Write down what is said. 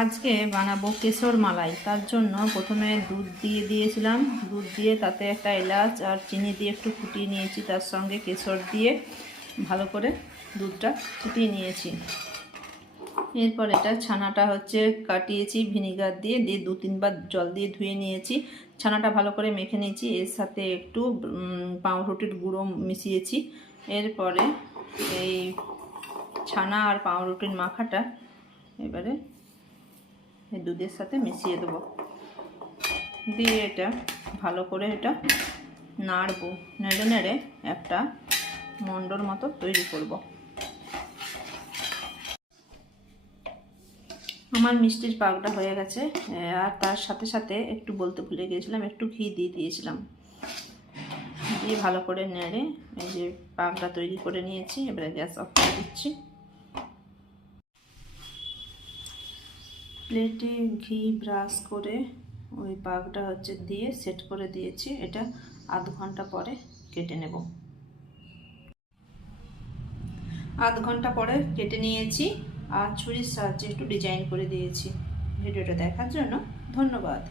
আজকে বানাবো কেশর মালাই। তার জন্য প্রথমে দুধ দিয়ে দিয়েছিলাম, দুধ দিয়ে তাতে একটা এলাচ আর চিনি দিয়ে একটু ফুটিয়ে নিয়েছি, তার সঙ্গে কেশর দিয়ে ভালো করে দুধটা ফুটিয়ে নিয়েছি। এরপর এটা ছানাটা কাটিয়েছি ভিনিগার দিয়ে 2-3 বার জল দিয়ে ধুয়ে নিয়েছি। ছানাটা ভালো করে মেখে নিয়েছি, এর সাথে একটু পাউরুটির গুঁড়ো মিশিয়েছি। এরপরে এই ছানা আর পাউরুটির মাখাটা এবারে এই দুধের সাথে মিশিয়ে দেবো, দিয়ে এটা ভালো করে এটা নাড়বো, নেড়ে নেড়ে একটা মণ্ডর মতো তৈরি করব। আমার মিষ্টির পাকটা হয়ে গেছে, আর তার সাথে সাথে একটু বলতে ভুলে গিয়েছিলাম, একটু ঘি দিয়ে দিয়েছিলাম, দিয়ে ভালো করে নেড়ে এই যে পাকটা তৈরি করে নিয়েছি। এবারে গ্যাস অফ করে দিচ্ছি। প্লেটে ঘি ব্রাশ করে ওই পাকটা দিয়ে সেট করে দিয়েছি। এটা আধ ঘন্টা পরে কেটে নেব। আধ ঘন্টা পরে কেটে নিয়েছি আর ছুরির সাহায্যে একটু ডিজাইন করে দিয়েছি। ভিডিওটা দেখার জন্য ধন্যবাদ।